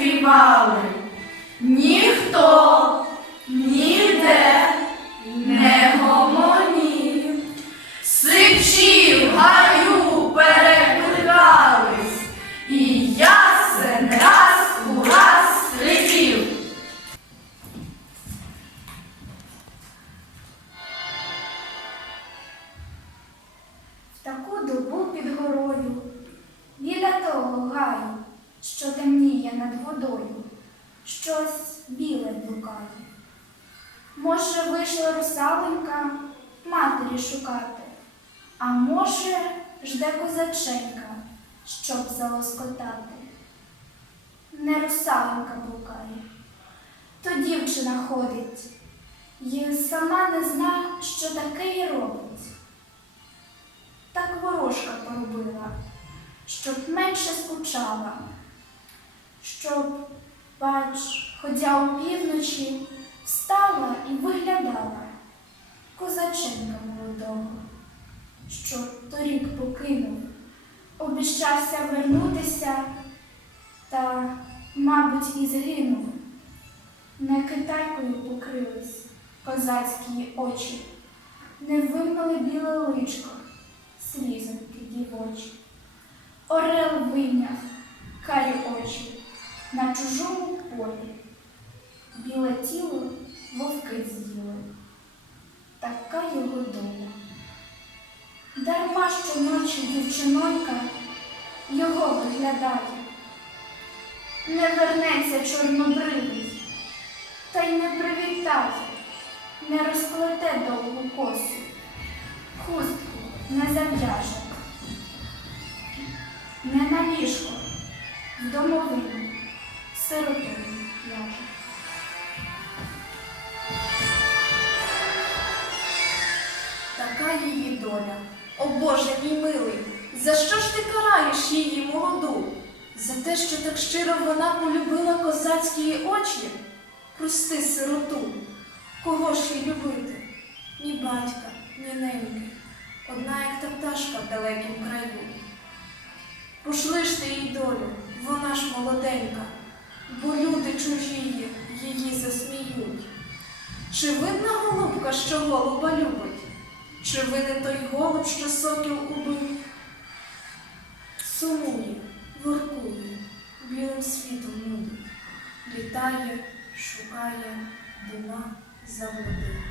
чекали. Ніхто ніде не гомонів. Сичі в гаю перекликались, і ясен раз у раз летів. В таку добу під горою, біля того гаю, що темніє над водою, щось біле блукає. Може, вийшла русаленька матері шукати, а може, жде козаченька, щоб залоскотати. Не русаленька блукає, то дівчина ходить, і сама не зна, що таке й робить. Так ворожка поробила, щоб менше скучала, щоб, бач, ходя у півночі, встала і виглядала козаченка молодого, що торік покинув, обіщався вернутися, та, мабуть, і згинув. Не китайкою покрились козацькі очі, не вимили біле личко слізоньки дівочі. Орел вийняв карі очі на чужому полі. Біле тіло вовки з'їли. Така його доля. Дарма щоночі дівчинонька його виглядає. Не вернеться чорнобривий, та й не привітає, не розплете довгу косу хустку не зав'яже, не на ліжко, в домовину сиротою ляже. Така її доля. О Боже мій милий, за що ж ти караєш її молоду? За те, що так щиро вона полюбила козацькі очі? Прости сироту, кого ж їй любити? Ні батька, ні неньки, одна як та пташка в далекім краю. Пошли ж ти їй долю, вона ж молоденька, бо люди чужі її засміють. Чи видна голубка, що голуба любить? Чи винен той голуб, що сокіл убив? Сумує, воркує, білим світом нудить, літає, шукає, дима заводить.